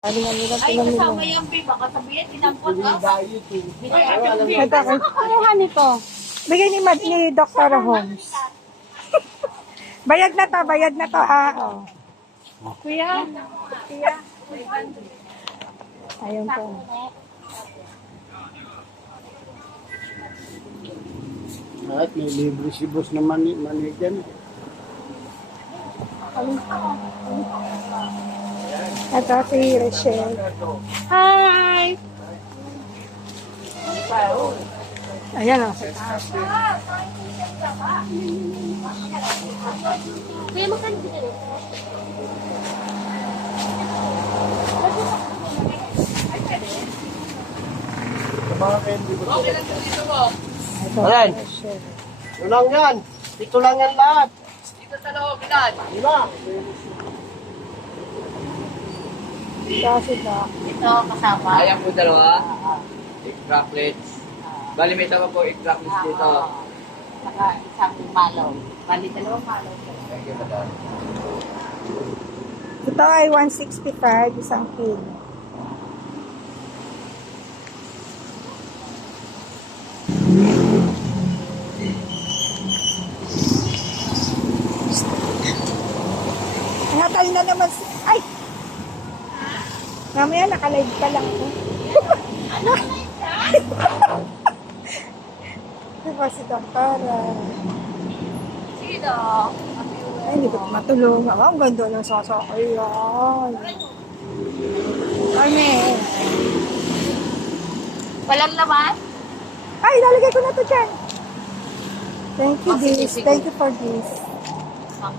Sabi nga nila, Ay, kasama yung pay. Baka sabihin, tinampot ka. Ito ako. Ano nito? Bigay ni, Mad, ni Dr. Holmes. bayad na to, bayad na to ha. Oh. Kuya, kuya. Ayun po. At may libre si boss na mani, mani dyan. Ito si Rachel. Hi! Ayan o. Kuya, makan ka rin. Mga candy ba? Ito, Ayan. Rachel. Ito lang yan. Ito lang yan lahat. Dito sa loob, ilan? Diba? Kasi ba? Ito, kasama. Ayan po dalawa. Egg droplets. Bali may tama po egg droplets dito. Saka isang malaw. Bali, dalawang malaw. Thank you, madam. Ito ay 165, isang kilo. Natal na naman si... Ay! Mamaya nakalive pa lang ko. Diba si Doktora? Sino? Ay, hindi ko matulungan. Ang ganda ng sasakay yan. Kami. Walang laman? Ay, lalagay ko na to dyan. Thank you, sige, this. sige. Thank you for this. Ang